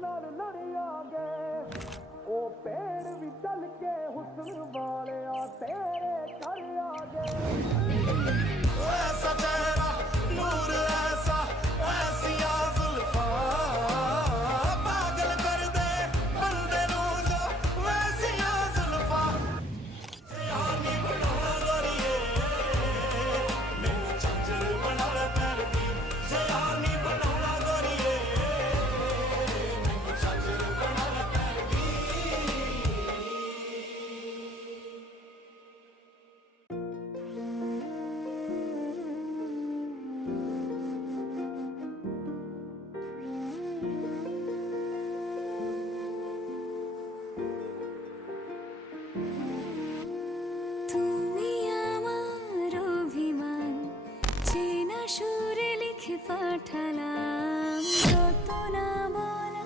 ਨਾਲ ਲੜਿਆਗੇ ਉਹ ਪੇੜ ਵੀ ਚੱਲ ਕੇ ਹੁਸਨ ਵਾਲਿਆ ਤੇਰੇ ਘਰ ਆ ਗਏ ऐसा चेहरा नूर ऐसा ऐसिया जुल्फा पागल कर दे बंदे नू जो वैसिया जुल्फा यानी बनाना गोरिए मैनू चंचल बनाना करदी यानी बनाना गोरिए मैनू चंचल बनाना करदी তুমি আমার অভিমান চেনা সুরে লিখে পাঠালাম যত না বলা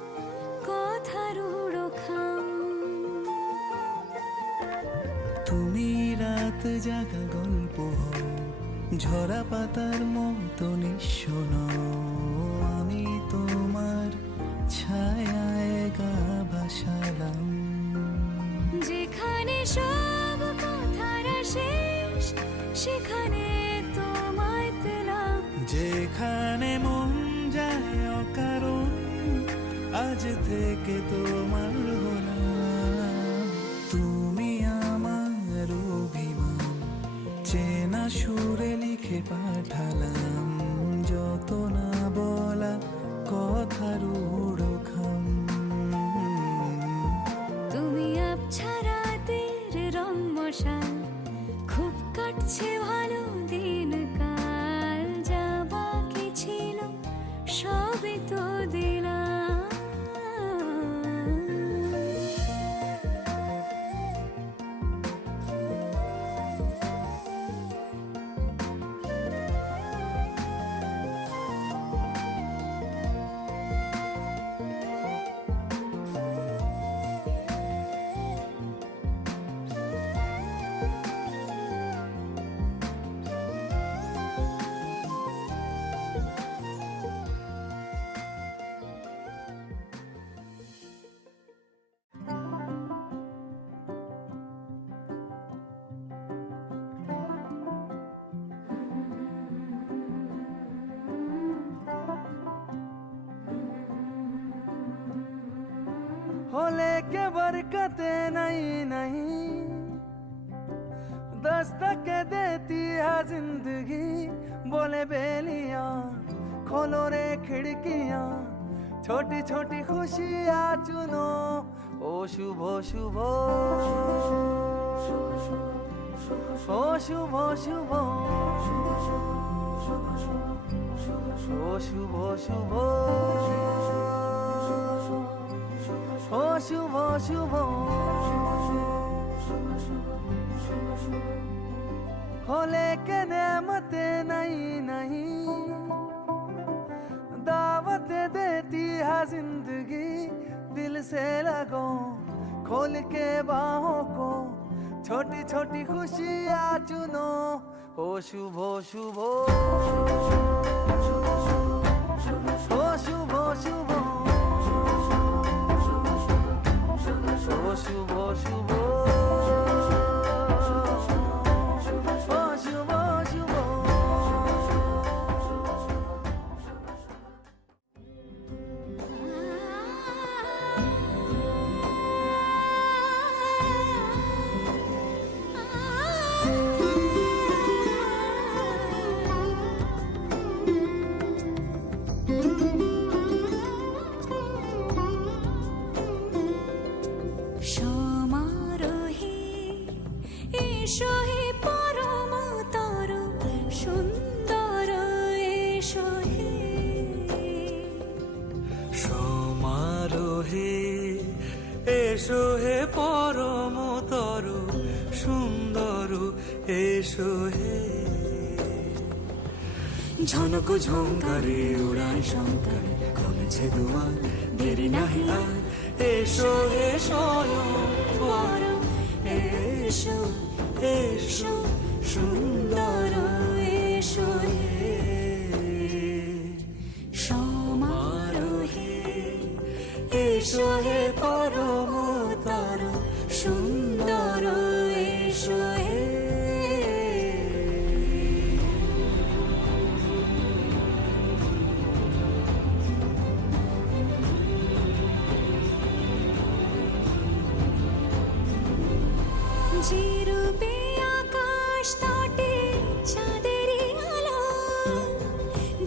কথার উড়োখাম তুমি রাত জাগা গল্প হও ঝরা পাতার মতো নিঃস্বন আমি তোমার ছায়ায় গা ভাসালাম যেখানে সব কথার শেষ সেখানে তোমায় পেলাম যেখানে মন যায় অকারণ আজ থেকে তোমার হলাম তুমি আমার অভিমান চেনা সুরে লিখে পাঠালাম যত না বলা কথার উড়োখাম তুমি আবছা রাতের রং মশাল খুব কাটছে ভালো দিন কাল যা বাকি ছিল সবই তো দিলাম हो लेके बरकते नहीं नहीं दस्तक देती है जिंदगी बोले बेलियां खोलो रे खिड़कियां छोटी छोटी खुशियां चुनो ओ शुभ शुभ ओ शुभ शुभ ओ शुभ शुभ ओ शुभ शुभ हो लेके नेमते नहीं नहीं दावत देती है जिंदगी दिल से लगो खोल के बाहों को छोटी छोटी खुशियाँ चुनो ओ शुभ शुभ ओ शुभ शुभ ओ शुभ शुभ ओ शुभ शुभ সমারোহে এসো হে পরম তর সুন্দর এসো হে সমারোহে এসো হে পরম তরু সুন্দর এসো হে ঝনক ঝঙ্কারে উড়ান শঙ্কর খুলেছে দুয়ার দেরি নাহি আর এসো হে স্বয়ং পরম এসো এসো সুন্দর এসো হে সমারোহে এসো হে পরমতর সুন্দর এসো হে যে রূপে আকাশ তটে চাঁদেরই আলো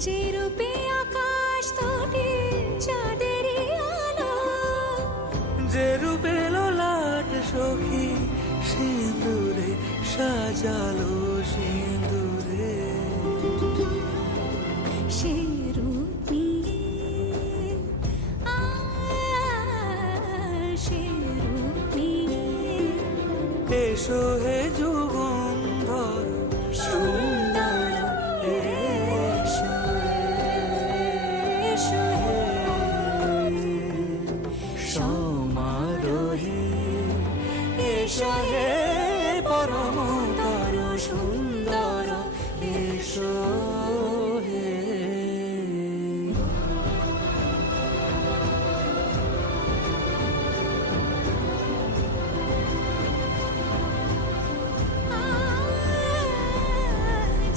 যে রূপে আকাশ তটে চাঁদেরই আলো যে রূপে ললাট সখী সিঁদুরে সাজালো সিঁদুরে সে রূপ নিয়ে সে রূপ নিয়ে এসো হে যুগন্ধর সুন্দর এসো এসো হে সমারোহে এসো হে পরমতর সুন্দর এসো হে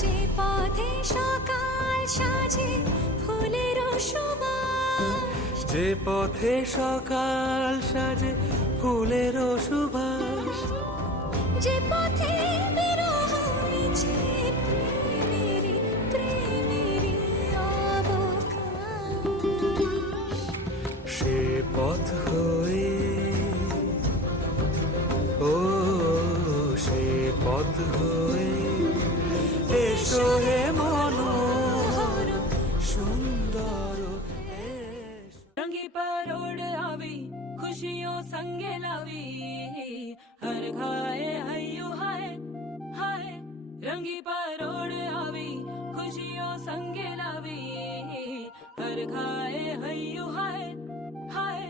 যে পথে সকাল সাজে ফুলের সুবাস যে পথে সকাল সাজে ফুলের সুবাস যে পথে বিরহ মিছে প্রেমেরই প্রেমেরই অবকাশ সে পথ হয়ে ও সে পথ হয়ে এসো হে মনোহর সুন্দর এসো। रंगी परोड़ आवी खुशियों संगे लावी हर खाए हयू हाय हाय रंगी परोड़ आवी खुशियों संगे लावी हर खाए हयू हाय हाय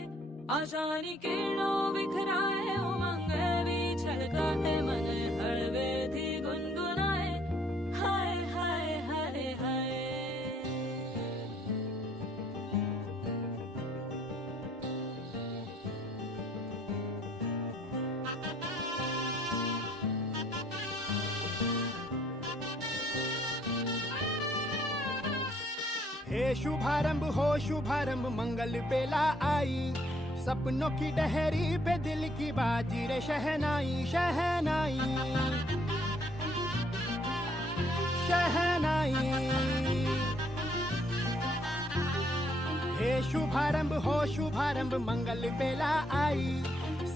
आशानी किरणों बिखराए उमंग भी छलकाए मन हड़वे थी गुनगुनाए हाय हाय हाय हाय हे शुभारंभ हो शुभारंभ मंगल बेला आई सपनों की डहरी पे दिल की बाजी रे शहनाई शहनाई शहनाई हे शुभारंभ हो शुभारंभ मंगल बेला आई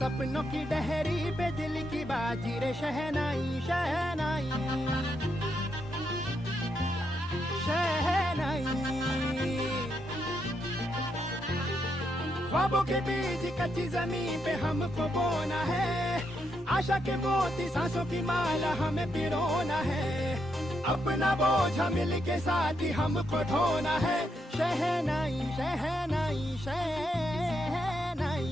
सपनों की डहरी पे दिल की बाजी रे शहनाई शहनाई शहनाई ख्वाबों के बीच कच्ची जमीन पे हमको बोना है आशा के मोती सांसों की माला हमें पिरोना है अपना बोझा मिल के साथ ही हमको ढोना है शहनाई शहनाई शहनाई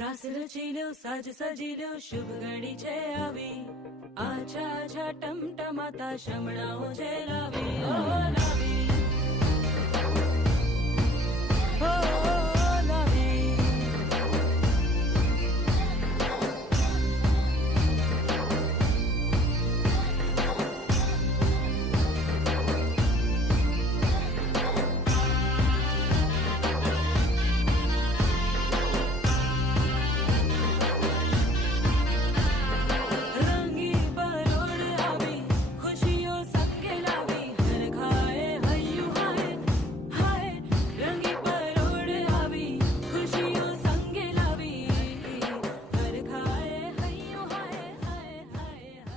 रास रचिलो साज सजिलो शुभ घड़ी छे आवी आछा आछा टमटमाता शमणाओ छे लावी ओ लावी ओ लावी रंगी परोड़ आवी खुशियों सबके लावी हर खाए हयू हाय हाय रंगी परोड़ आवी खुशियों संगे लावी हर खाए हयू हाय हाय हाय हाय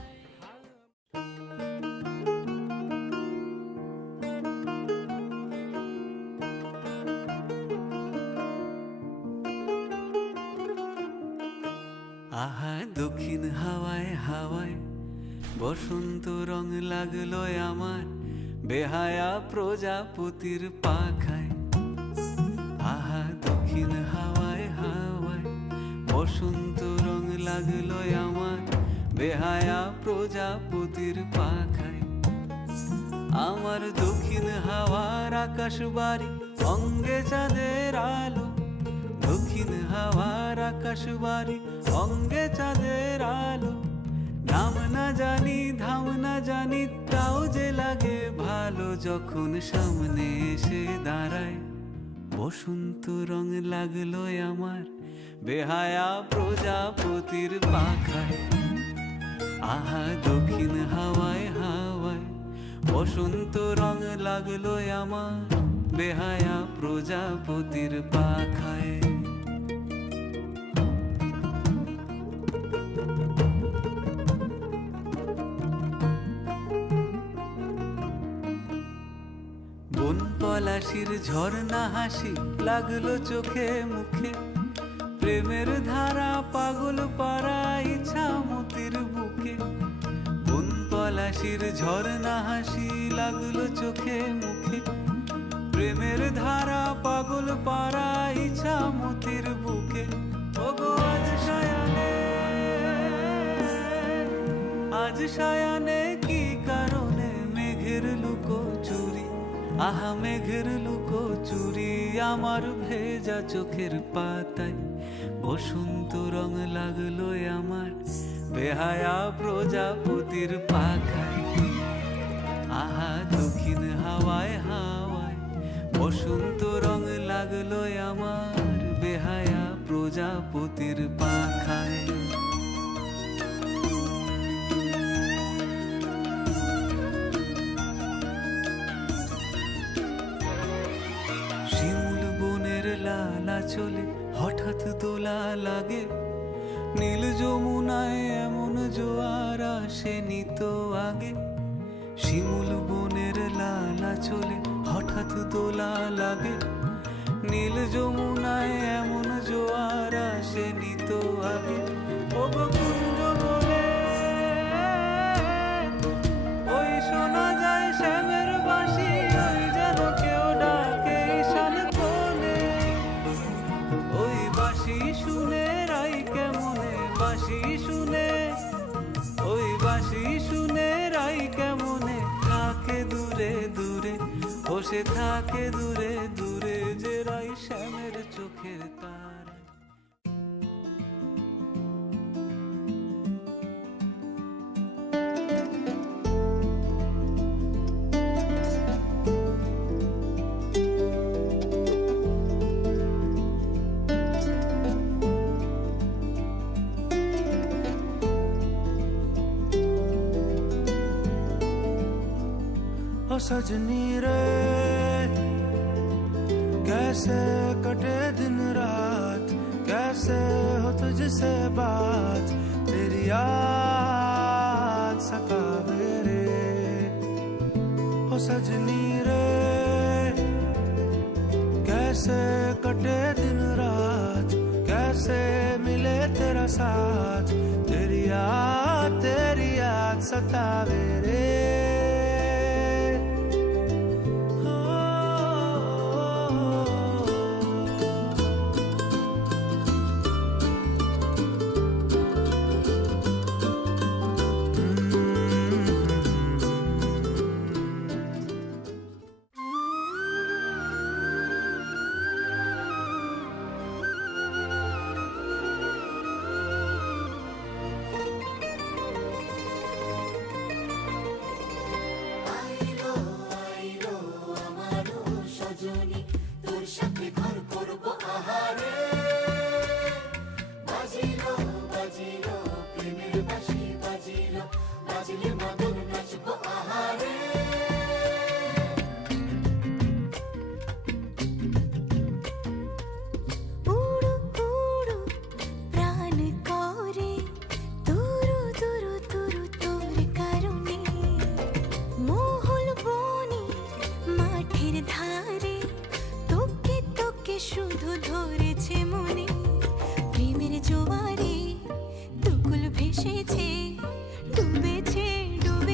আহা দক্ষিণ হাওয়ায় হাওয়ায় বসন্ত রং লাগলো আমার বেহায়া প্রজাপতির পাখায় আহা দক্ষিণ হাওয়ায় হাওয়ায় বসন্ত রং লাগলো আমার বেহায়া প্রজাপতির পাখায় আমার দক্ষিণ হাওয়ার আকাশ বাড়ি অঙ্গে চাঁদের আলো দক্ষিণ হাওয়ার আকাশ বাড়ি অঙ্গে চাঁদের আলো, নাম না জানি ধাম না জানি তাও যে লাগে ভালো যখন সামনে এসে দাঁড়ায়। বসন্ত রং লাগলো আমার বেহায়া প্রজাপতির পাখায়। আহা দক্ষিণ হাওয়ায় হাওয়ায় বসন্ত রং লাগলো আমার বেহায়া প্রজাপতির পাখায়। বন পলাশির ঝর্ণা হাসি লাগলো চোখে মুখে, প্রেমের ধারা পাগল পাড়া ইছামতির বুকে। বন পলাশির ঝর্ণা হাসি লাগলো চোখে মুখে, প্রেমের ধারা পাগল পাড়া ইছামতির বুকে। ওগো আজ সায়ানে কি কারণে মেঘের লুকো চুরি, আহা মেঘের লুকো চুরি আমার ভেজা চোখের পাতায়। বসন্ত রং লাগলো আমার বেহায়া প্রজাপতির পাখায়। আহা দক্ষিণ হাওয়ায় হাওয়ায় বসন্ত রং লাগলো আমার বেহায়া প্রজাপতির পাখায়। শিমুল বনের লালা চলে হঠাৎ দোলা লাগে, নীল যমুনায় এমন জোয়ার আসেনি তো আগে। শিমুল বনের লালা চলে হঠাৎ দোলা লাগে, নীল যমুনায় এমন জোয়ার আসেনি তো আগে। ওগো কুঞ্জ বলে ওই শোনা যায় শ্যামের বাঁশি, ওই যেন কেউ ডাকে ঈশান কোণে। ওই বাঁশি শুনে রাই কেমনে বাঁশি শুনে, ওই বাঁশি শুনে রাই কেমনে থাকে দূরে দূরে, বসে থাকে দূরে দূরে যে রাই শ্যামের চোখের তারে। ओ सजनी रे कैसे कटे दिन रात, कैसे हो तुझसे बात, तेरी याद सतावे रे। ओ सजनी रे कैसे कटे दिन रात, कैसे मिले तेरा साथ, तेरी याद सतावे रे। জোয়ারে দুকুল ভেসেছে, ডুবেছে ডুবে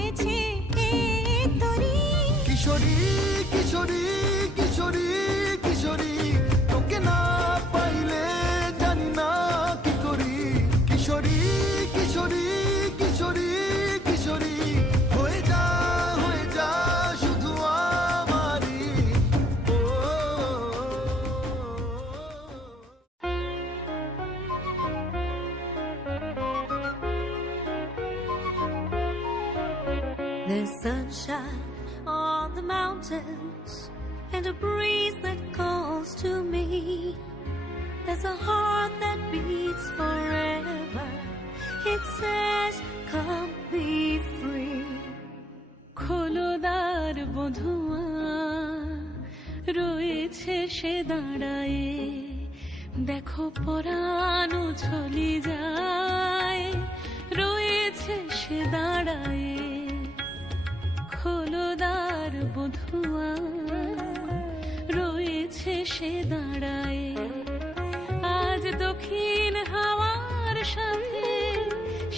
There's sunshine on the mountains and a breeze that calls to me. There's a heart that beats forever. It says, come be free. খোলদার বধুয়া রয়েছে সে দাঁড়ায়ে, দেখো পরানো চলি যায়, রয়েছে সে দাঁড়ায়ে। খোলদার বধুয়া রয়েছে সে দাঁড়ায়ে, আজ দক্ষিণ হাওয়ার সাথে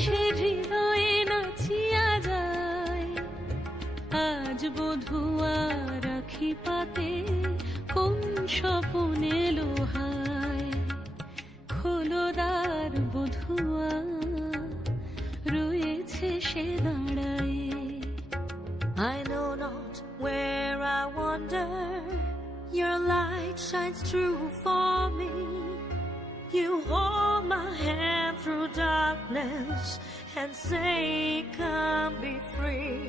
সে হৃদয়ে নাচিয়া যায়। আজ বধুয়া রাখি পাতে কোন স্বপনে লোহায়। খোলদার বধুয়া রয়েছে সে দাঁড়ায়ে। I know not where I wander, your light shines true for me. You hold my hand through darkness and say, come be free.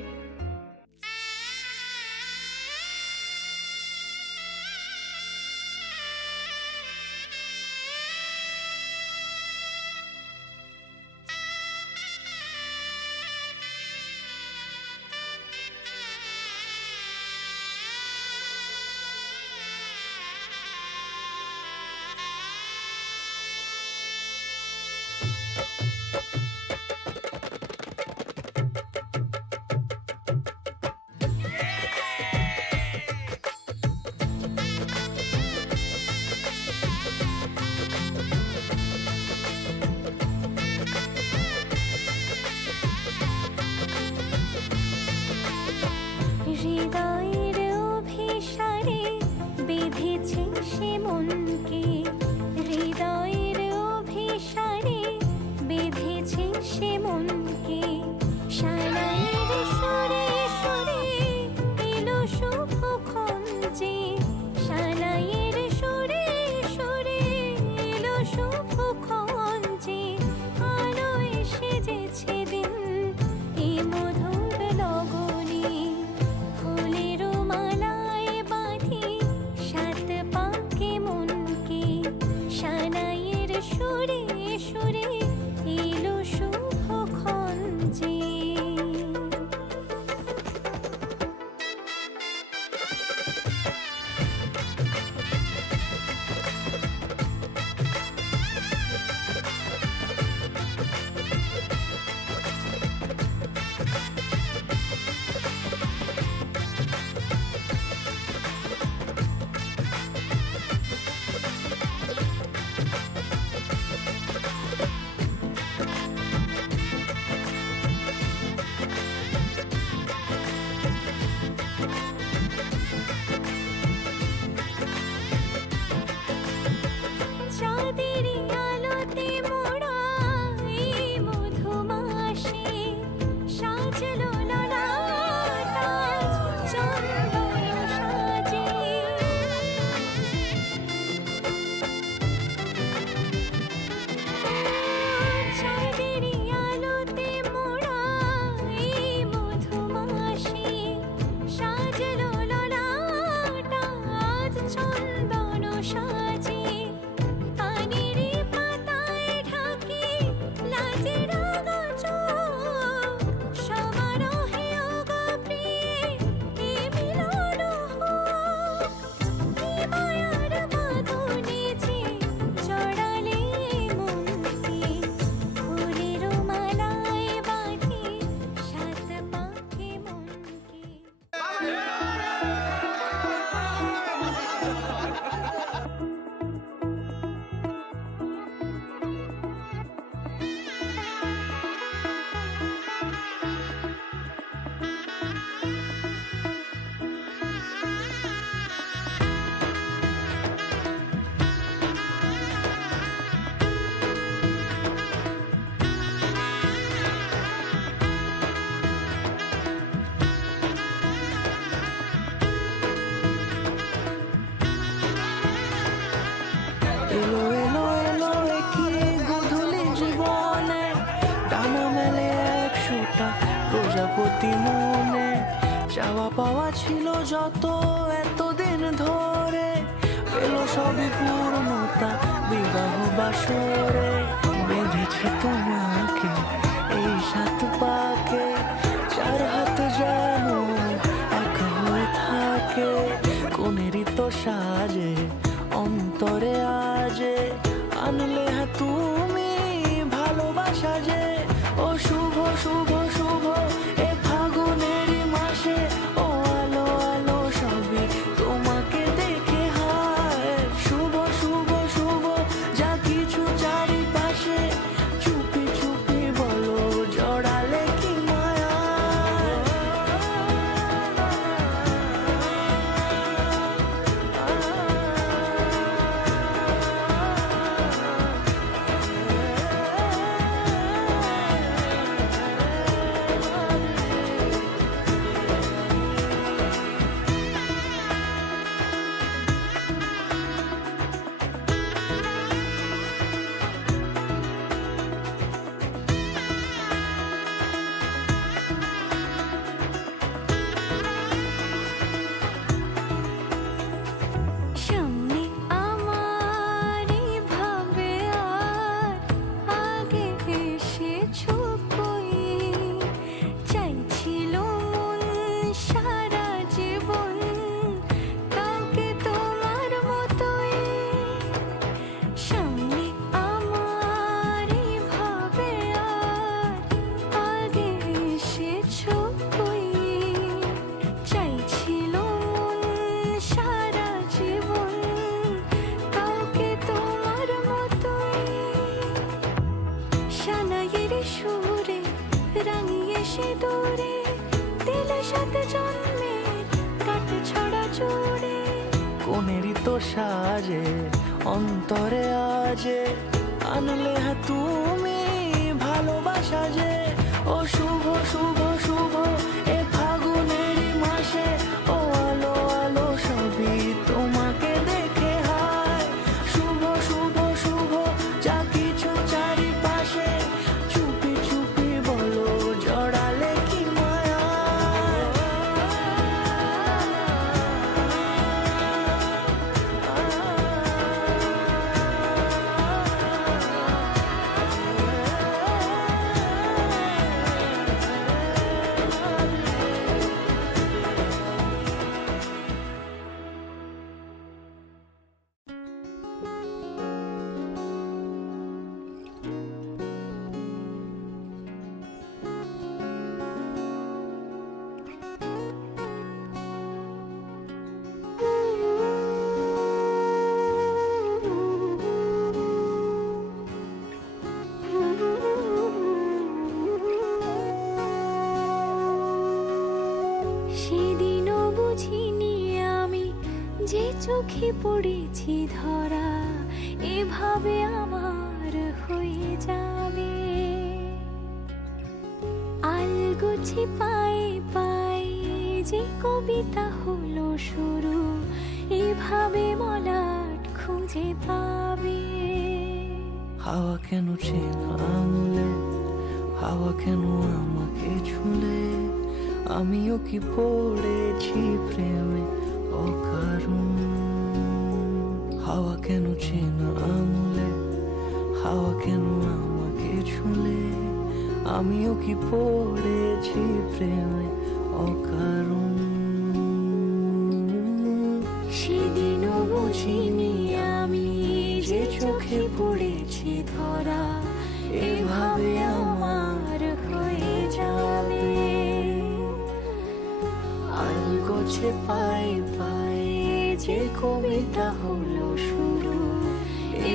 পাওয়া ছিল যত এতদিন ধরে পেল সবই পূর্ণতা বিবাহ বাসরে। বেঁধেছি তোমাকে এই সাত পাকে, চার হাত যেন এক হয়ে থাকে। কোনেরই তো সাজে অন্তরে আজে আনলে হ্যাঁ তুমি ভালোবাসা যে। ও শুভ শুভ শুভ এ ফাগুনেরই মাসে, ও আলো আলো সবই তোমাকে দেখে হয়। শুভ শুভ শুভ যা কিছু চারিপাশে, চুপি চুপি বলো জড়ালে কি মায়া। সামনে আমার এইভাবে আর আগে এসেছো কই, চাইছিল মন সারা জীবন কাউকে তোমার মতোই। সামনে আমার এইভাবে আর আগে এসেছো কই, চাইছিল মন সারা জীবন কাউকে তোমার মতোই। সানাইয়ের সুরে রাঙিয়ে সে দূরে দিলে সাথে জন্মের কাট ছড়া জুড়ে। কোনেরই তো সাজে অন্তরে আজে আনলে হ্যাঁ তুমি ভালোবাসা যে। ও শুভ শুভ শুভ এ ফাগুনেরই মাসে, ও আলো আলো সবই তোমাকে দেখে হয়। শুভ শুভ শুভ যা কিছু চারিপাশে, চুপি চুপি বলো জড়ালে কি মায়া। সেদিনও বুঝিনি আমি যে চোখে পড়েছি ধরা এভাবে আমার হয়ে যাবে। আলগোছে পায়ে পায়ে যে কবিতা হলো শুরু, এভাবে মলাট খুঁজে পাবে। হাওয়া কেন চেনা আঙুলে, হাওয়া কেন আমাকে ছুলে, আমিও কি পড়েছি প্রেমে অকারণ। হাওয়া কেন চেনা আঙুলে, হাওয়া কেন আমাকে ছুলে, আমিও কি পড়েছি প্রেমে অকারণ। সেদিনও বুঝিনি আমি যে চোখে পড়েছি ধরা এভাবে আমার হয়ে যাবে। আলগোছে পায়ে পায়ে যে কবিতা হলো শুরু,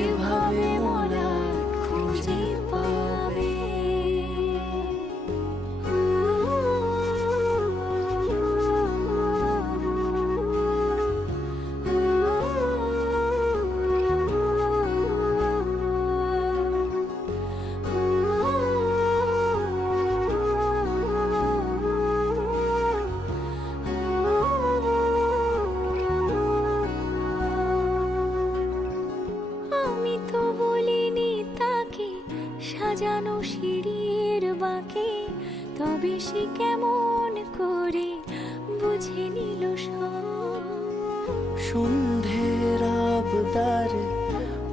এভাবে মোরা খুঁজে পাবে। সাজানো সিঁড়ির বাঁকে, তবে সে কেমন করে বুঝে নিল সব। সন্ধ্যের আবদারে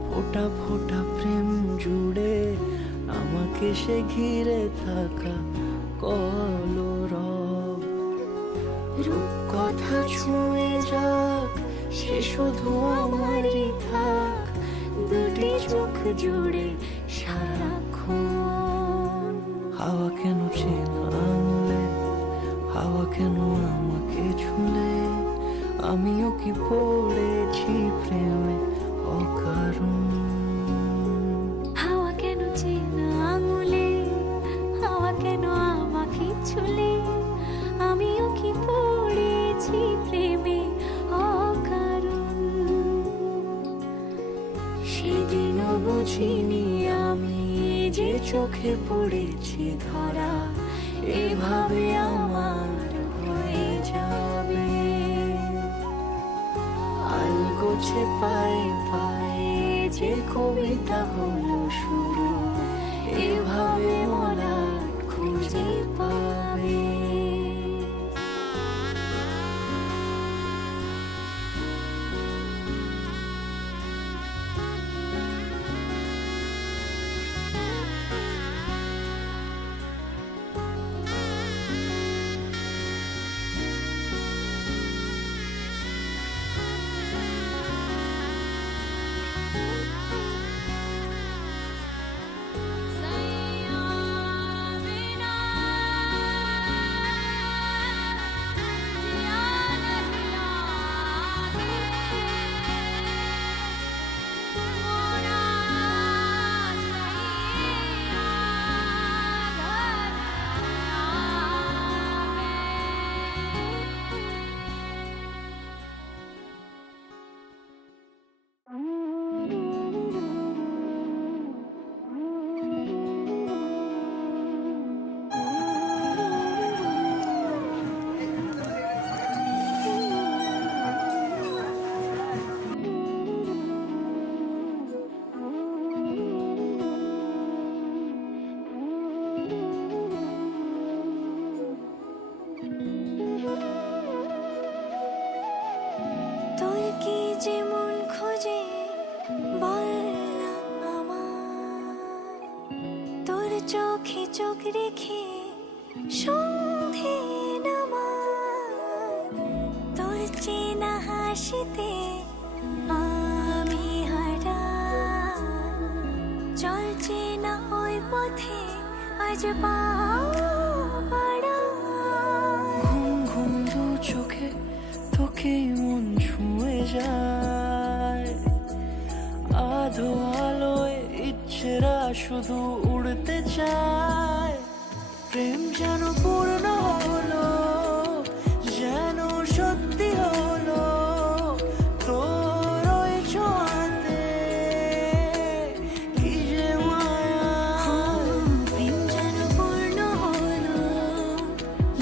ফোটা ফোটা প্রেম জুড়ে আমাকে সে ঘিরে থাকা কলরব। রূপ কথা ছুঁয়ে যাক সে শুধু আমারই থাক, দুটি চোখ জুড়ে সারাক্ষণ। হাওয়া কেন চেনা আঙুলে, হাওয়া কেন আমাকে ছুলে, আমিও কি পড়েছি প্রেমে অকারণ। হাওয়া কেন চেনা আঙুলে, হাওয়া কেন আমাকে ছুলে, আমিও কি পড়েছি প্রেমে অকারণ। সেদিনও বুঝিনি আমি যে চোখে পড়েছি ধরা, এভাবে আমার হয়ে যাবে। আলগোছে পায়ে পায়ে যে কবিতা হলো শুরু, এভাবে মলাট খুঁজে পাবে। তোর কি যেমন খোঁজে বল না আমায়, তোর চোখে চোখ রেখে সন্ধে নামায়। তোর চেনা হাসিতে আমি হারাই, চল চেনা ওই পথে আজ পা বাড়াই। ঘুম ঘুম দু চোখে তোকে মন ছুঁয়ে যায়, আধো আলোয় ইচ্ছেরা শুধু উড়তে চায়। প্রেম যেন পূর্ণ হলো, যেন সত্যি হলো, তোর ওই ছোঁয়াতে কি যে মায়া। প্রেম যেন পূর্ণ হলো,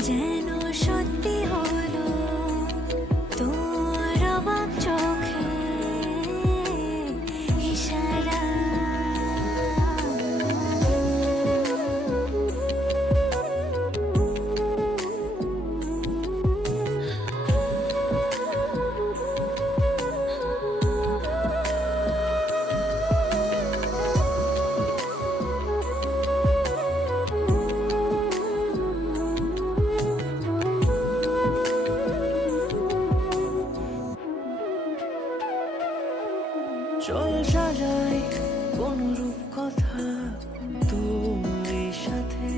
যেন সত্যি হলো, তোর অবাক চোখে ইশারা। চল সাজাই কোন রূপ কথা তোর সাথে,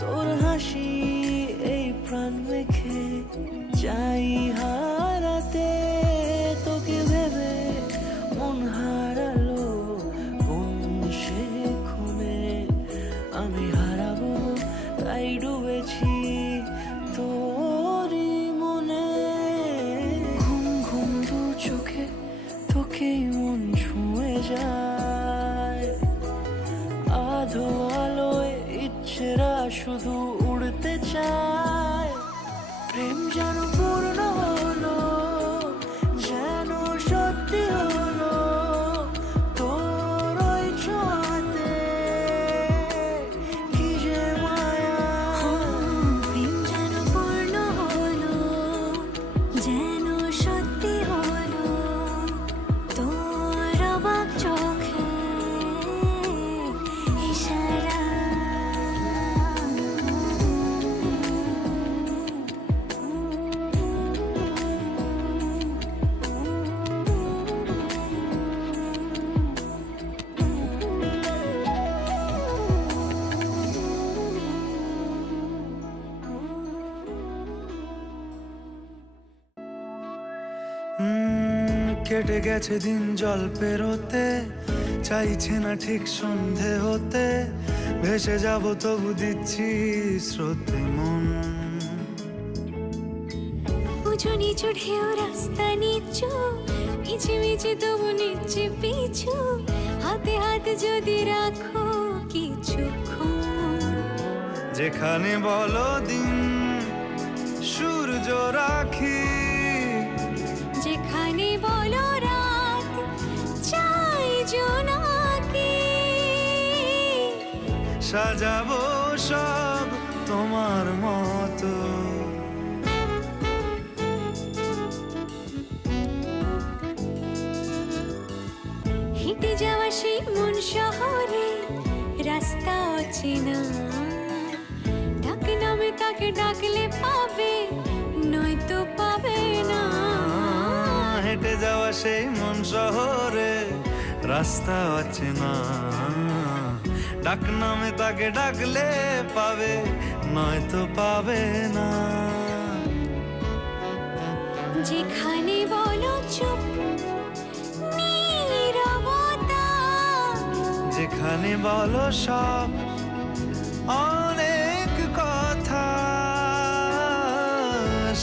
তোর হাসি এই প্রাণ মেখে চাই হারাতে। তোকে ভেবে মন হারালো কোন সে ক্ষণে, আমি হারাবো তাই ডুবেছি তোরই মনে। ঘুম ঘুম দু চোখে তোকেই মন ছুঁয়ে যায়, আধো আলোয় ইচ্ছেরা শুধু উড়তে চায়। প্রেম যেন পূর্ণ হলো, যেন সত্যি হলো, তোর ওই ছোঁয়াতে কি যে মায়া। প্রেম যেন পূর্ণ হলো, কেটে গেছে দিন জল পেরোতে, চাইছে না ঠিক সন্ধে হতে, ভেসে যাব তবু দিচ্ছি স্রোতে মন। উঁচু নিচু ঢেউ রাস্তা নিচু, মিছে মিছে তবু নিচ্ছে পিছু, হাতে হাতে যদি রাখো কিছুক্ষণ। যেখানে বলো দিন সূর্য রাখি, যেখানে বলো রাত চাই জোনাকি, সাজাবো সব তোমার মতো। হেঁটে যাওয়া সেই মন শহরে রাস্তা অচেনা, ডাক নামে তাকে ডাকলে পাবে, নয়তো পাবে না। হেঁটে যাওয়া সেই মন শহরে রাস্তা অচেনা, ডাক নামে তাকে ডাকলে পাবে, নয়তো পাবে না। যেখানে বলো চুপ নীরবতা, যেখানে বলো সব অনেক কথা,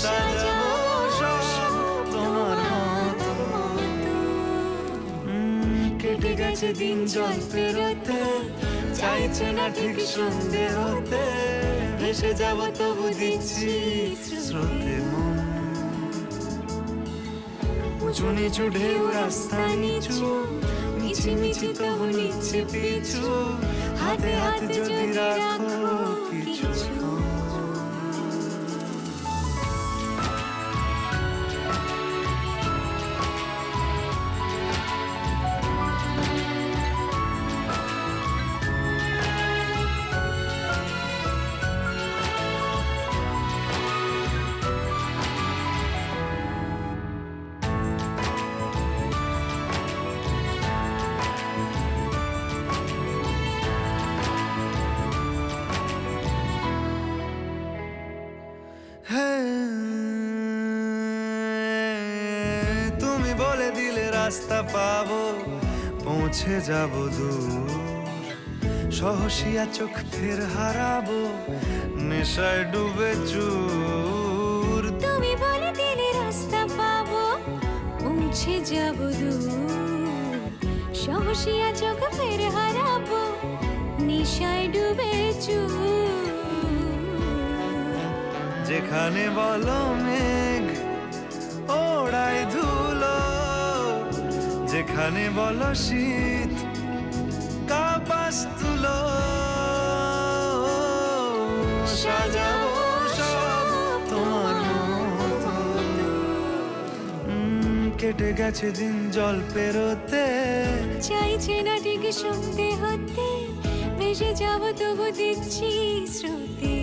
সাজাবো সব তোমার মতো। কেটে গেছে দিন জল পেরোতে, চাইছে না ঠিক সন্ধে হতে, ভেসে যাব তবু দিচ্ছি স্রোতে মন। উঁচু নিচু ঢেউ রাস্তা নিচু, মিছি মিছি তবু নিচ্ছে পিছু, হাতে হাতে যদি রাখো কিছুক্ষণ। তুমি বলে দিলে রাস্তা পাবো, পৌঁছে যাব দূর, সহসিয়া চোখ ফের হারাবো, নেশায় ডুবে চুর। তুমি বলে দিলে রাস্তা পাবো, পৌঁছে যাব দূর, সহসিয়া চোখ ফের হারাবো, নেশায় ডুবে চুর। যেখানে বলো মেঘ ওড়ায় ধুলো, যেখানে বলো শীত কাপাস তুলো, সাজাবো সব তোমার মতো। কেটে গেছে দিন জল পেরোতে, চাইছে না ঠিক সন্ধে হতে, ভেসে যাব তবু দিচ্ছি স্রোতে।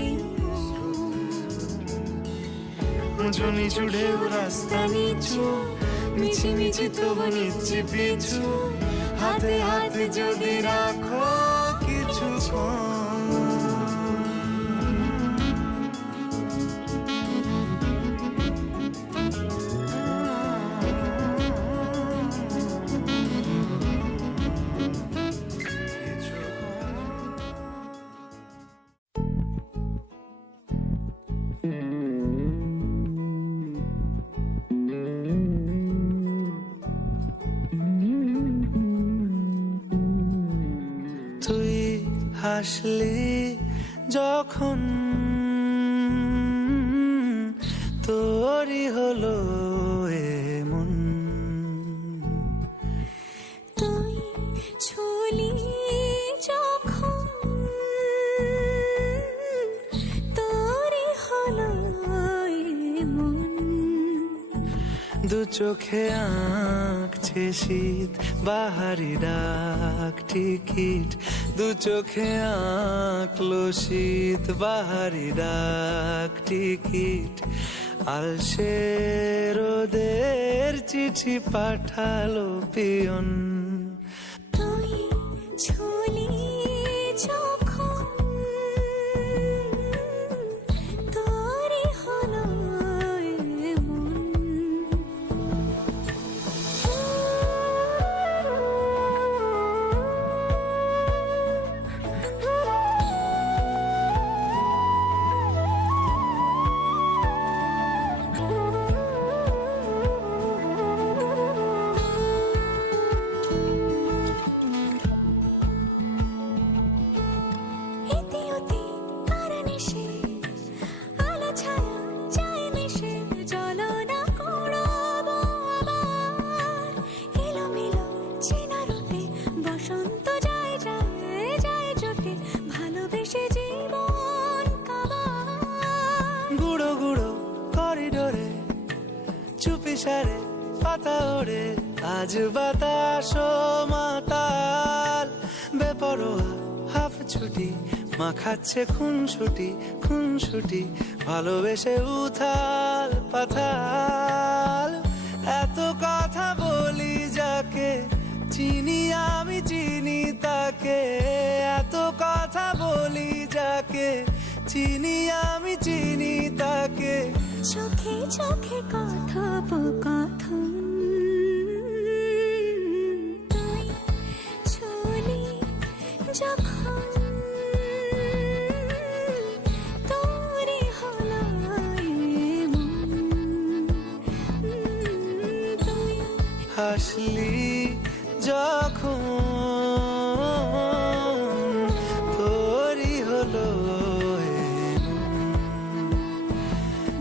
উঁচু নিচু ঢেউ রাস্তা নিচু, মিছি মিছি তবু নিচ্ছি পিছু, হাতে হাতে যদি রাখো কিছুক্ষণ। তুই হাসলি যখন তোরই হলো এমন, তুই ছুলি যখন তোরই হলো এমন। দু চোখে আঁকছে শীত বাহারি ডাক টিকিট, দু চোখে আঁকলো শীত বাহারি ডাক টিকিট, আলসে রোদের চিঠি পাঠালো পিয়ন। তুই ছুলি যখন তোরই হলো এমন। ইশারে পাতা ওড়ে আজ বাতাস মাতাল বেপরোয়া হাফ ছুটি মাখাচ্ছে খুনসুটি ভালোবেসে উথাল পাথাল এত কথা বলি যাকে চিনি আমি চিনি তাকে এত কথা বলি যাকে চিনি আমি চিনি তাকে চোখে চোখে কথোপকথন তুই ছুলি যখন তোরে হলো এমন তুই হাসলি যখন তোরই হলো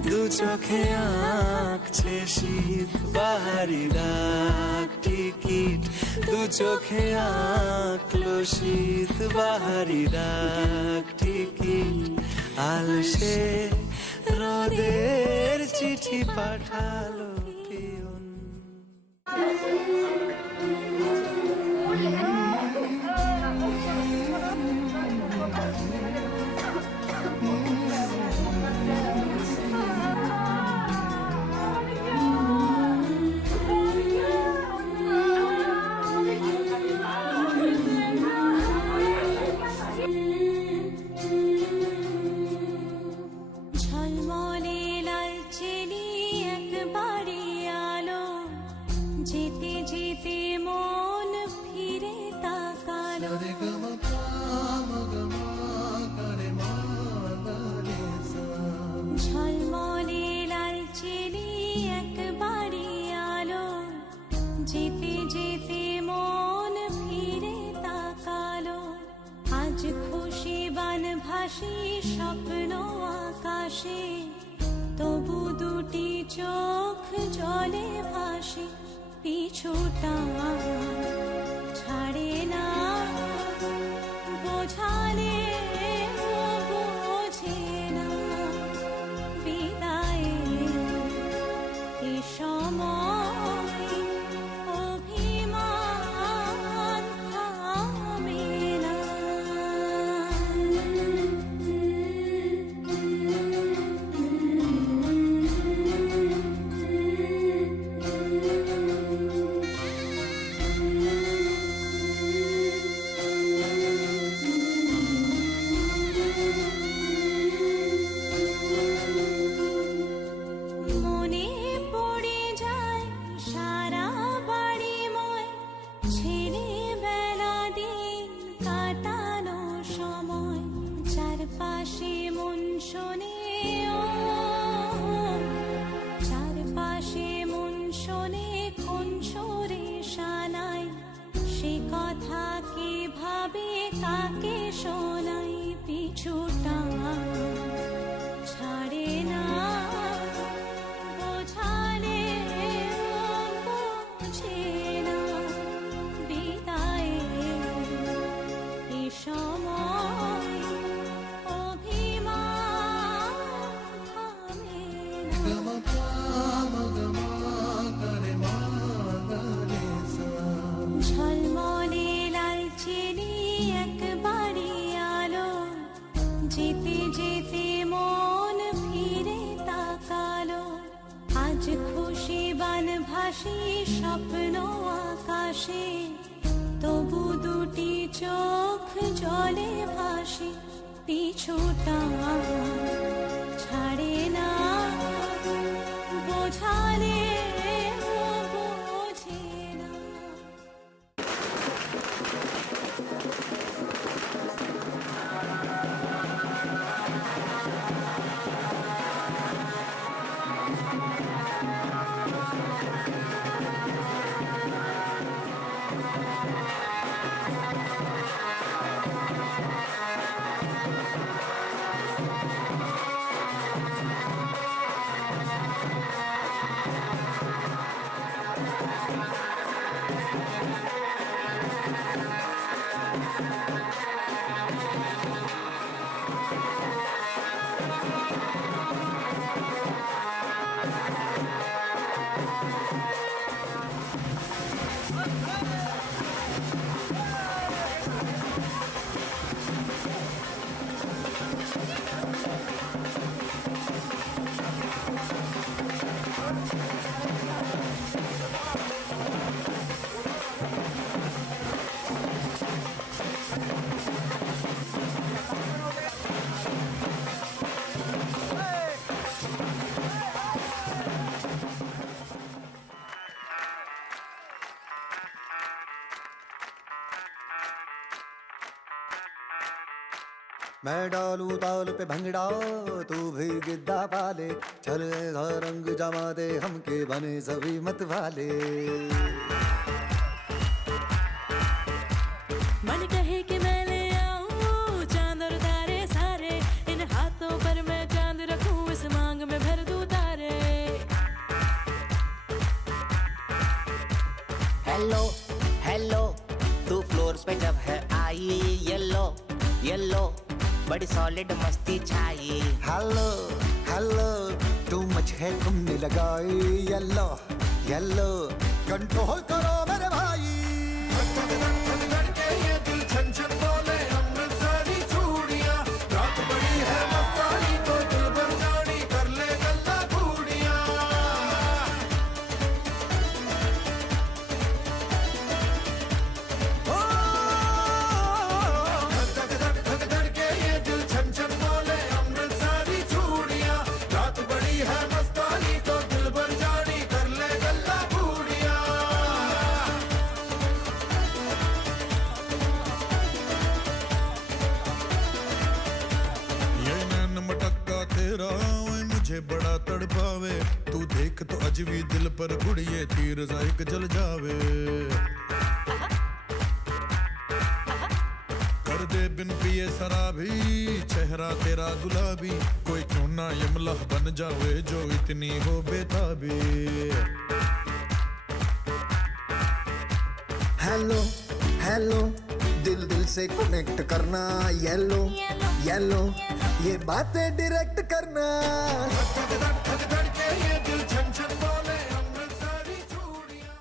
দু চোখে আঁকছে শীত বাহারি ডাক টিকিট দু চোখে আঁকলো শীত বাহারি ডাক টিকিট আলসে রোদের চিঠি পাঠালো পিয়ন ঝলমলে লালচেলি একবারে আলো যেতে যেতে মন ফিরে তাকালো ঝলমলে লালচেলি একবারে আলো যেতে যেতে মন ফিরে তাকালো আজ খুশি বানভাসী স্বপ্ন আকাশে তবু দুটি চোখ জলে ভাসে পিছুটা ছাড়ে না বোঝালে বোঝে না বিদায়ে এ সময় অভিমান থামে না মনে পড়ে যায় সারা বাড়িময় ছেলেবেলা দিন কাটানো সময় চারপাশে মন শোনে চারপাশে মন শোনে কোন সরে শানাই সে কথা কে ভাবে কাকে শোনাই পিছুটা ছাড়ে না বোঝালে বোঝে না বিদায়ে এ সময় অভিমান থামে না ঝলমলে লালচেলি একবারে আলো যেতে যেতে মন ফিরে তাকালো আজ খুশি বানভাসী স্বপ্ন আকাশে তবু দুটি চোখ জলে ভাসে পিছুটা ছাড়ে না বোঝালে বোঝে না मैं डालू ताल पे भंगड़ा तू भी गिद्दा पाले चलेगा रंग जमा दे हमके बने सभी मत वाले मन कहे कि मैं ले आऊं चांद और तारे सारे इन हाथों पर मैं चांद रखूं इस मांग में भर दूं तारे हेलो हेलो तू फ्लोर्स पे जब है आई येलो येलो बड़ी सॉलिड मस्ती छाई हेलो हेलो तू मच है तुमने लगाई येलो येलो कंट्रोल करो मेरे भाई ये दिल छन छन बोले अमृतसरी चूड़ियां रात बड़ी है मस्तानी तो दिल भर जानी कर ले गल्ला घूड़ियां धक धक के ये दिल छन छन बोले अमृतसरी चूड़ियां रात बड़ी है मस्तानी तो दिल भर जानी कर ले गल्ला घूड़ियां ये नैन मटक्का तेरा ओए मुझे बड़ा तड़पावे तू देख तो अजवी दिल पर गुड़िए तीर जायक जल जावे कर दे बिन पिए शराबी चेहरा तेरा गुलाबी कोई क्यों ना यमला बन जावे जो इतनी हो बेताबी हेलो हेलो दिल दिल से कनेक्ट करना येलो येलो ये बातें डायरेक्ट करना धक धक के ये दिल छन छन बोले अमृतसरी चूड़ियां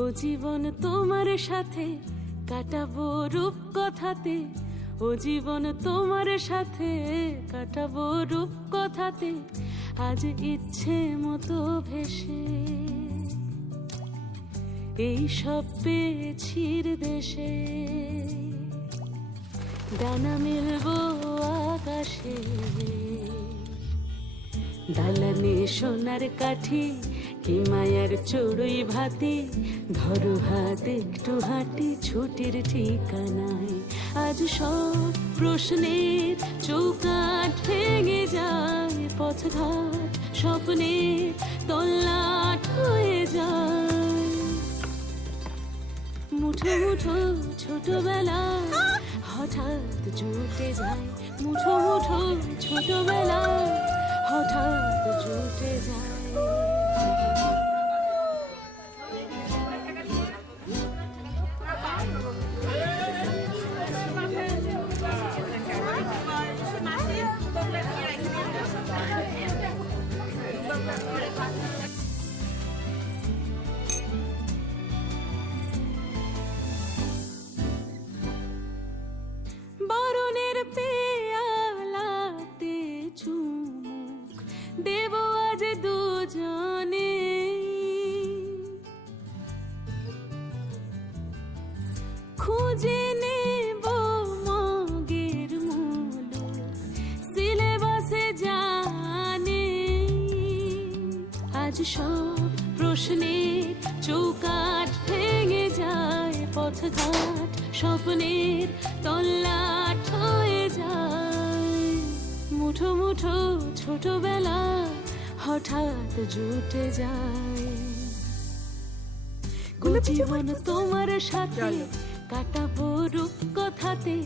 ও জীবন তোমার সাথে কাটাবো রূপ কথাতে ও জীবন তোমার সাথে কাটাবো রূপ কথাতে আজ ইচ্ছে মতো ভেসে এই সব পেয়েছি দেশে ডানা মেলবো আকাশে দালানে সোনার কাঠি কি মায়ার চড়ুই ভাতি ধরো হাত একটু হাঁটি ছুটির ঠিকানায় আজ সব প্রশ্নের চৌকাঠ ভেঙে যায় পথঘাট স্বপ্নের তল্লাট হয়ে যায় মুঠো মুঠো ছোটবেলা হঠাৎ জুটে যায় মুঠো মুঠো ছোটবেলা হঠাৎ জুটে যায় বরণের পেয়ালাতে চুমুক দেব আজ দুজনে খুঁজে নেব মগের মুলুক সিলেবাসে জানে আজ সব প্রশ্নের চৌকাঠ ভেঙে যায় পথঘাট স্বপ্নের তল্লাট হয়ে যায় মুঠো মুঠো ছোটবেলা হঠাৎ জুটে যায় ও জীবন তোমার সাথে কাটাবো রূপ কথাতে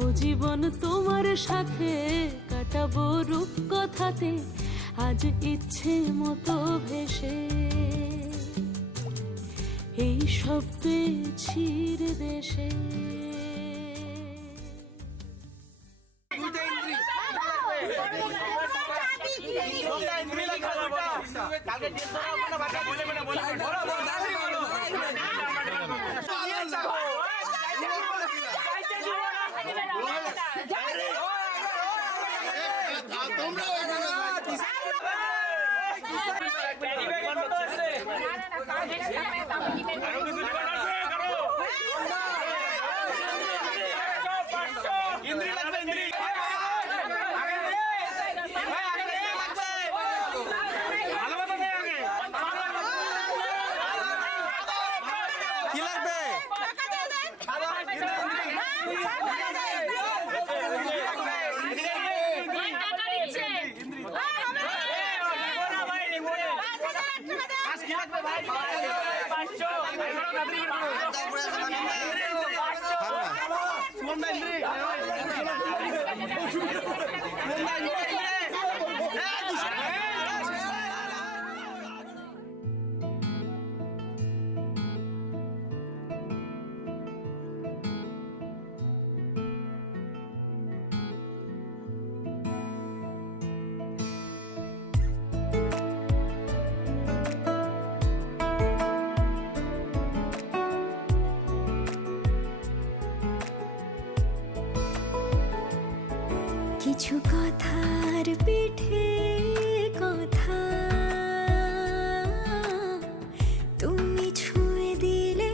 ও জীবন তোমার সাথে কাটাবো রূপ কথাতে আজ ইচ্ছে মতো ভেসে এই সব পেয়েছির দেশে কিছু কথার পিঠে কথা তুমি ছুঁয়ে দিলে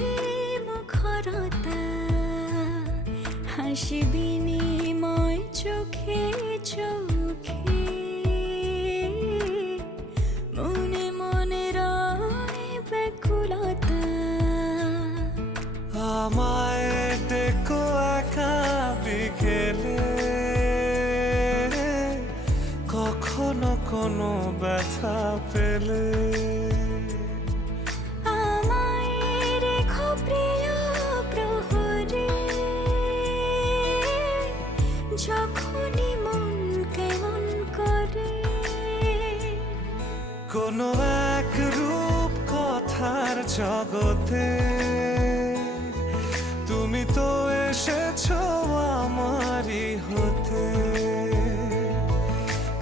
মুখরতা হাসি বিনিময় চোখে চোখে মনে মনে রয় ব্যাকুলতা আমায় ডেকো একা বিকেলে কখনো কোনো ব্যথা পেলে আমায় রেখো প্রিয় প্রহরে যখনই মন কেমন করে কোনো এক রূপ কথার জগতে তুমি তো এসেছো আমারই হতে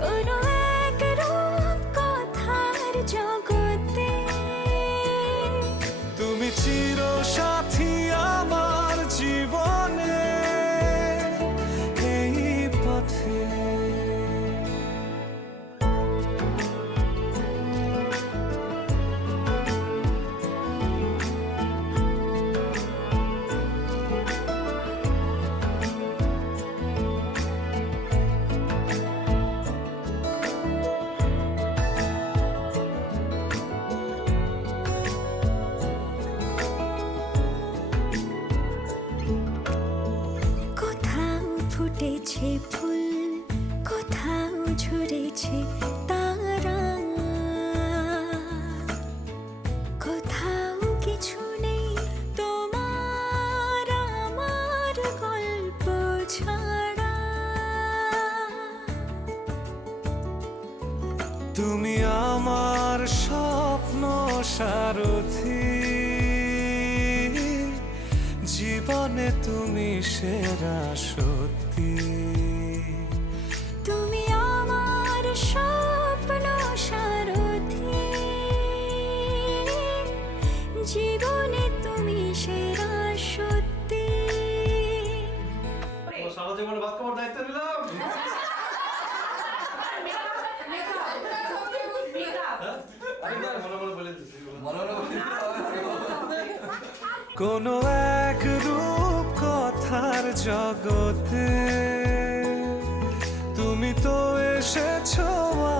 কোনো এক রূপ কথার জগতে তুমি চির সাথী আমার জীবনে এই পথে ঝরেছে তারা, কোথাও কিছু নেই তোমার আমার গল্প ছাড়া। তুমি আমার স্বপ্ন সারথি, জীবনে তুমি সেরা সত্যি। তুমি আমার স্বপ্ন সারথি, জীবনে তুমি সেরা সত্যি। সারা জীবনে ভাত খাওয়ার দায়িত্ব নিলাম। কোনো এক রূপ কথার জগতে তুমি তো এসেছো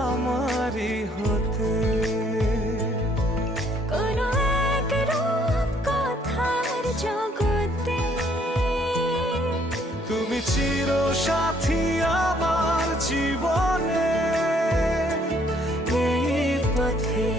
আমারই হতে। কোনো এক রূপ কথার জগতে তুমি চির সাথী আমার জীবনে এই পথে।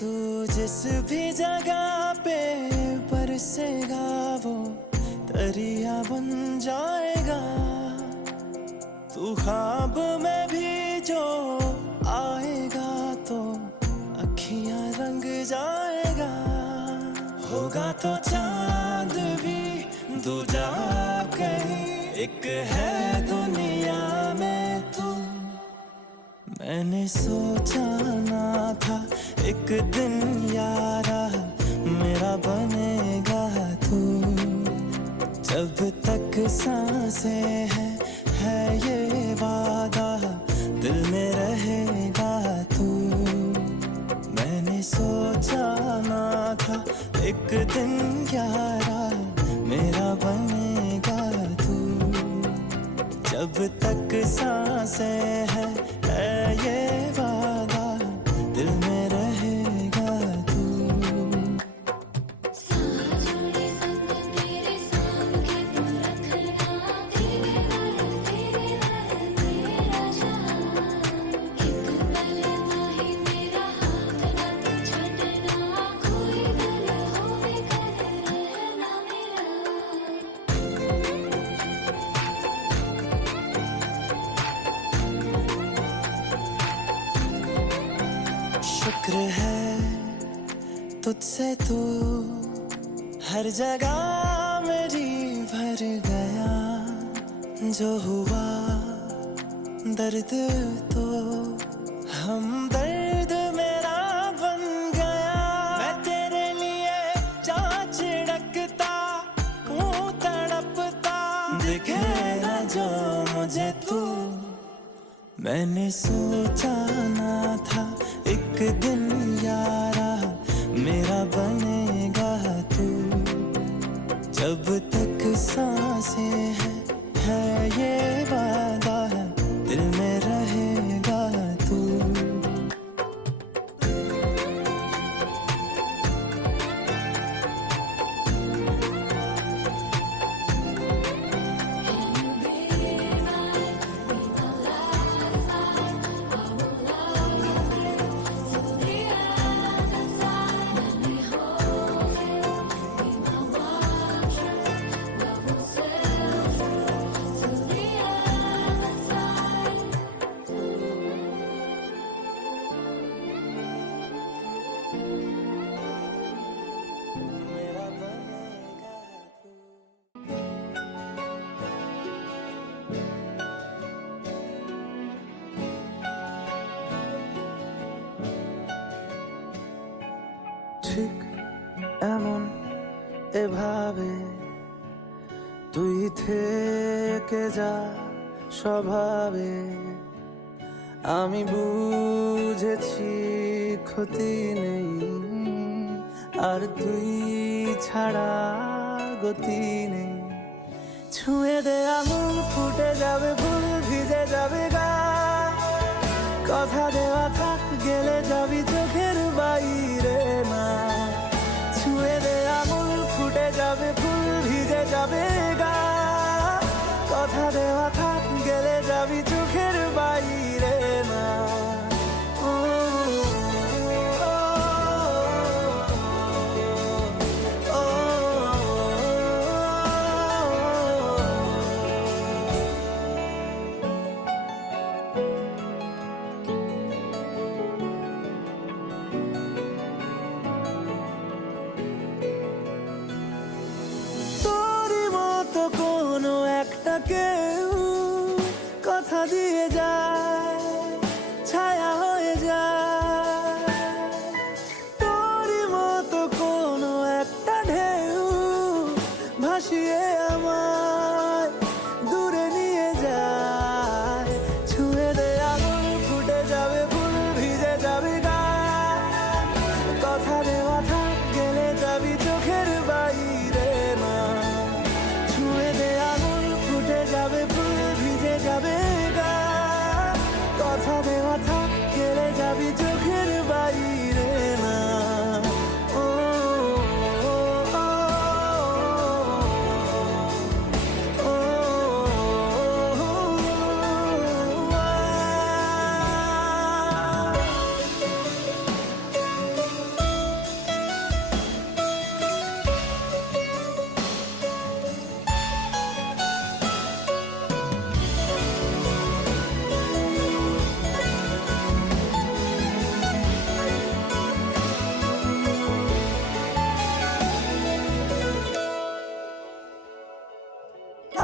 तू जिस भी जगह पे बरसेगा वो दरिया बन जाएगा। तू ख्वाब में भी जो आएगा तो अखियां रंग जाएगा। होगा तो चांद भी दूजा कहीं, एक है दुनिया में तू। मैंने सोचा ना था एक दिन यारा मेरा बनेगा तू। जब तक सांसें है ये वादा दिल में रहेगा तू। मैंने सोचा ना था एक दिन यारा मेरा बनेगा तू। जब तक सांसें है ये वादा दिल में रहेगा तू। शुक्र है तुझसे तू हर जगह मेरी भर गया। जो हुआ दर्द तो हम दर्द मेरा बन गया। मैं तेरे लिए छिड़कता हूँ तड़पता, दिखे ना जो मुझे तू। मैंने सोचा ना था एक दिन यारा मेरा बनेगा तू। जब तक सांसें है ये वादा दिल में रहेगा तू। ঠিক এমন এভাবে তুই থেকে যা স্বভাবে আমি বুঝেছি ক্ষতি নেই আর তুই ছাড়া গতি নেই ছুঁয়ে দে আঙুল ফুটে যাবে ফুল ভিজে যাবে গা কথা দেওয়া থাক গেলে যাবি চোখের বাইরে না ছুঁয়ে দে আঙুল ফুটে যাবে ফুল ভিজে যাবে গা কথা দেওয়া থাক গেলে যাবি চোখের বাইরে না ও, ও, ও, ও, ও। তোরই মতো কোনো একটা কেউ কথা দিয়ে যায় ছায়া হয়ে যায় তোরই মতো কোনো একটা ঢেউ ভাসিয়ে আমায় দূরে নিয়ে যায় ছুঁয়ে দে আঙুল ফুটে যাবে ফুল ভিজে যাবে গা কথা দেওয়া থাক গেলে যাবি চোখের বাইরে না ছুঁয়ে দে আঙুল ফুটে যাবে ফুল ভিজে যাবে গা কথা দেওয়া থাক গেলে যাবি চোখের বাইরে না ও, ও, ও, ও, ও, ও।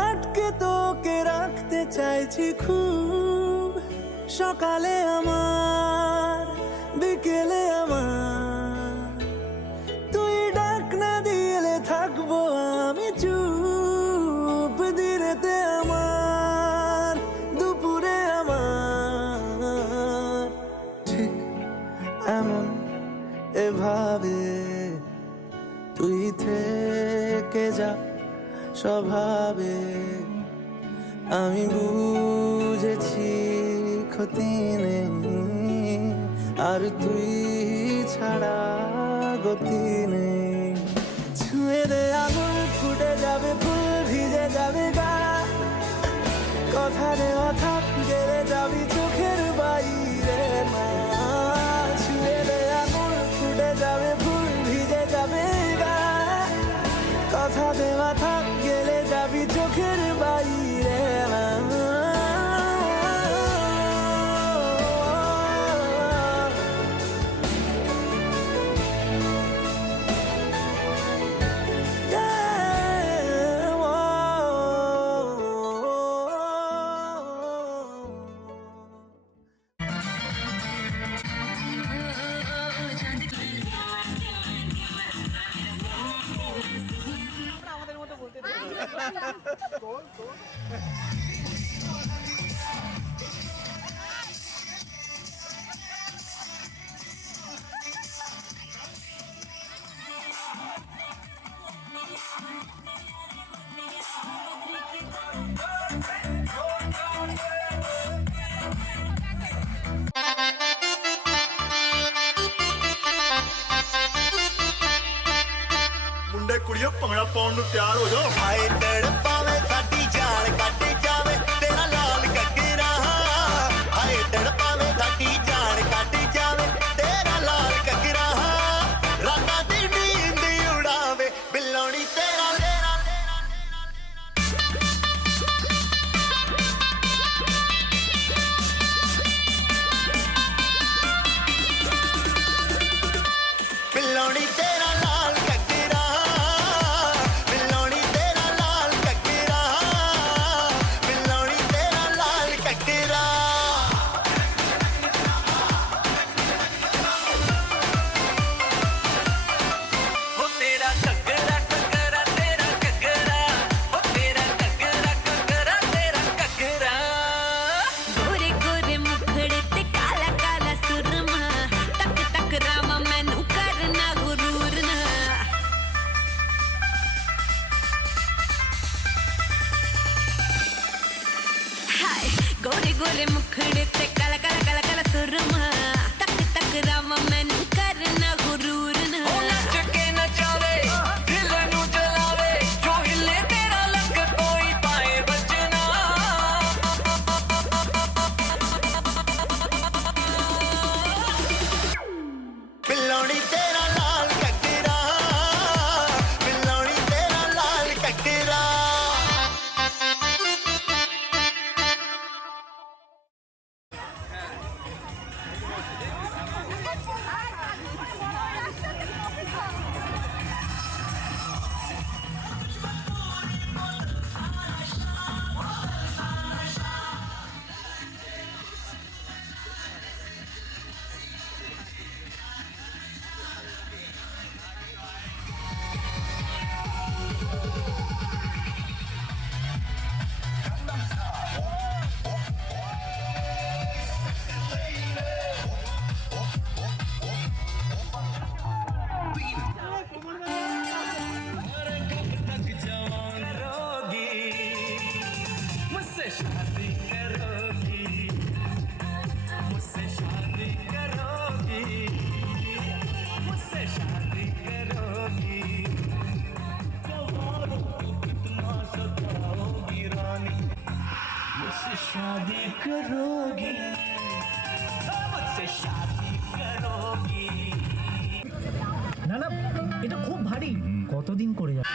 আটকে তোকে রাখতে চাইছি খুব সকালে আমার বিকেলে আমার তুই ডাক না দিলে থাকবো আমি চুপ দিনেতে আমার দুপুরে আমার ঠিক এমন এভাবে তুই থেকে যা স্বভাবে আমি বুঝেছি ক্ষতি নেই আর তুই ছাড়া গতি নেই ছুঁয়ে দে আঙুল ফুটে যাবে ফুল ভিজে যাবে গা কথা দেওয়া থাক গেলে যাবি চোখের বাইরে না ছুঁয়ে দে আঙুল ফুটে যাবে ফুল ভিজে যাবে গা কথা দেওয়া থাক গেলে যাবি চোখের বাইরে না ਮੁੰਡੇ ਕੁੜੀਓ ਭੰਗੜਾ ਪਾਉਣ ਨੂੰ ਤਿਆਰ ਹੋ ਜਾਓ ਹਾਏ ਤੜਪਾਵੇ ਸਾਡੀ ਜਾਨ ਕੱਢ ਜਾਵੇ ਤੇਰਾ ਲਾਲ ਕੱਕਰਾ ਹਾਏ ਤੜਪਾਵੇ ਸਾਡੀ ਜਾਨ ਕੱਢ ਜਾਵੇ ਤੇਰਾ ਲਾਲ ਕੱਕਰਾ ਰਾਤਾਂ ਦੀ ਨੀਂਦ ਉਡਾਵੇ ਬਿੱਲੋਣੀ ਤੇਰਾ ਬਿੱਲੋਣੀ ਤੇਰਾ ਲਾਲ ਕੱਕਰਾ ਬਿੱਲੋਣੀ ਤੇਰਾ गोरे गोरे मुखड़े ते काला काला काला काला सुरमा तक तक रावा मैनू करना गुरूर ना ओ नच के नचावे दिल नू जलावे जो हिले तेरा लक कोई पाए बचना बिल्लौनी तेरा लाल ककरा बिल्लौनी तेरा लाल ककरा না না এটা খুব ভারী কতদিন করে যাবে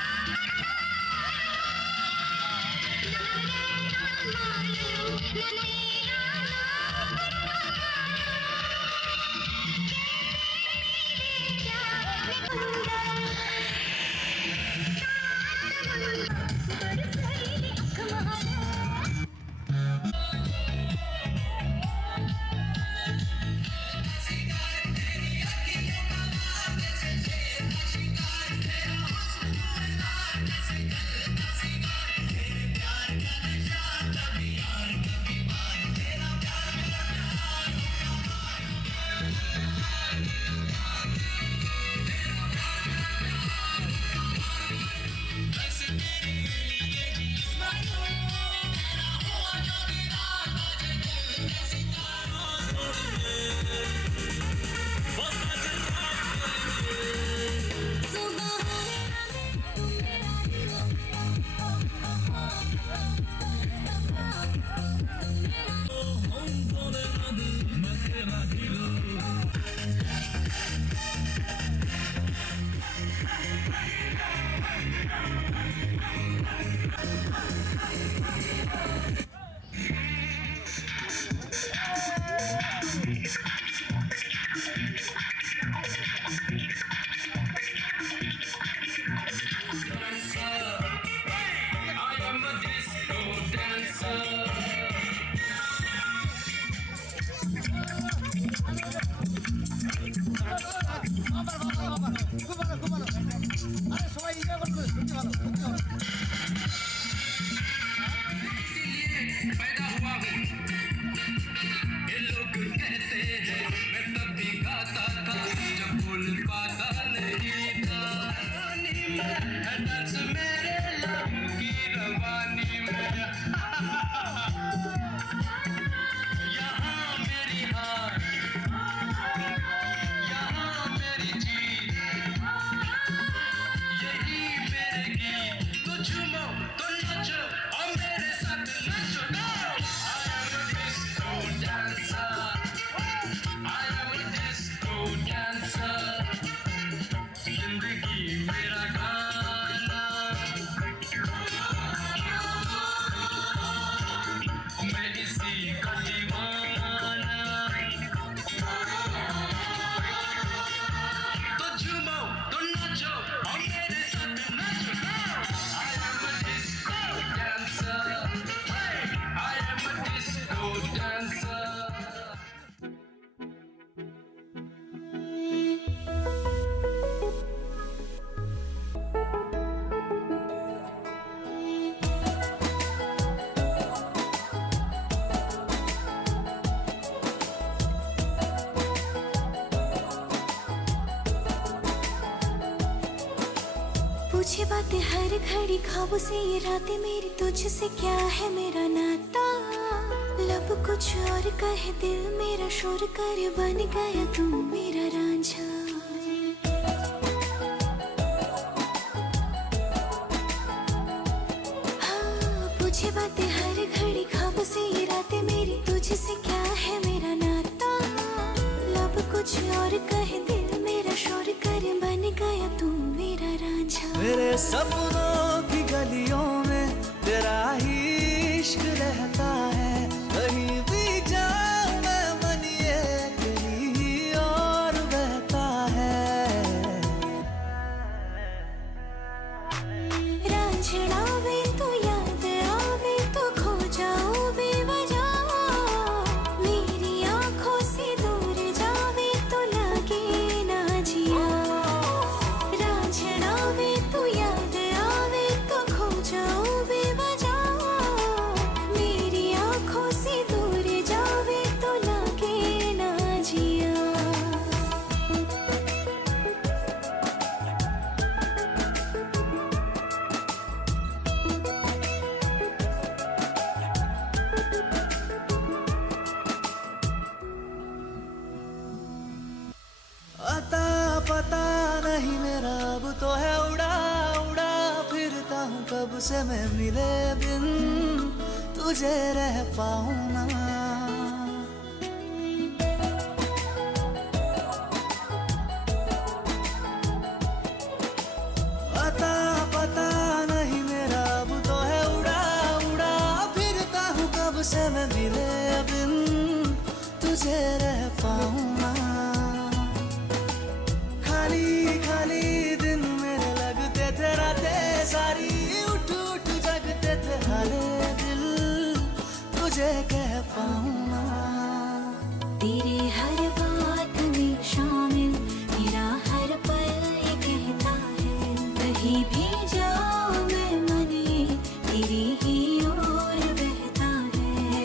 पूछे बातें हर घड़ी ख्वाबों से ये रातें मेरी तुझसे क्या है मेरा नाता लब कुछ और कहे दिल मेरा शोर करे बन गया तू मेरा रांझा हाँ पूछे बातें हर घड़ी ख्वाब से ये रातें मेरी तुझसे क्या है मेरा नाता लब कुछ और कहे दिल मेरा शोर करे बन गया तू मेरा रांझा मेरे सपनों की गलियों में तेरा ही इश्क रहता है कहीं भी जाऊं मैं मन ये तेरी ही और बहता है रांझड़ा वे तू याद आवे तो खो जाऊं बेवजह मेरी आंखों से दूर जावे तो लगे ना जिया रांझड़ा वे तू याद आवे तो खो जाऊं बेवजह मेरी आंखों से दूर जावे तो लगे ना जिया अता पता नहीं मेरा अब तो है उड़ा उड़ा फिरता हूँ कब से मैं मिले बिन तुझे रह पाऊँ ना अता पता नहीं मेरा अब तो है उड़ा उड़ा फिरता हूँ कब से मैं मिले बिन तुझे रह पाऊँ ना खाली खाली दिन मेरे लगते थे रातें सारी उठ उठ जगते थे हारे दिल तुझे कह पाऊँ ना तेरे हर बात में शामिल मेरा हर पल ये कहता है कहीं भी जाऊं मैं मन ये तेरी ही ओर बहता है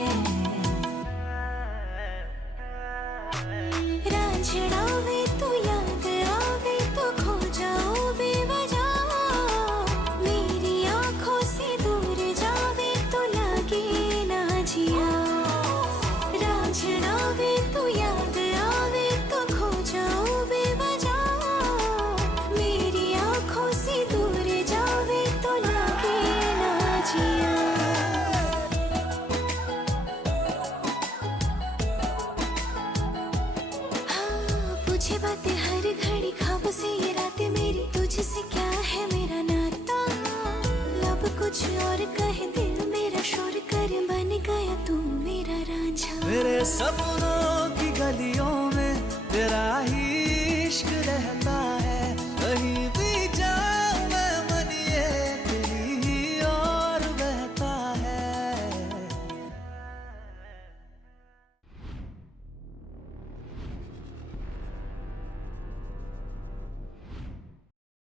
रांझड़ा वे तू याद आवे तो खो जाऊं बेवजह मेरी आंखों से दूर जावे तो लगे ना जिया रांझड़ा वे तू याद आवे तो खो जाऊं बेवजह मेरी आंखों से दूर जावे तो लगे ना जिया हाँ पूछे बातें हर घड़ी ख्वाब से ये रातें मेरी तुझसे क्या है मेरा नाता लब कुछ और कहे दिल मेरा शोर करे बन गया तू मेरा रांझा मेरे सपनों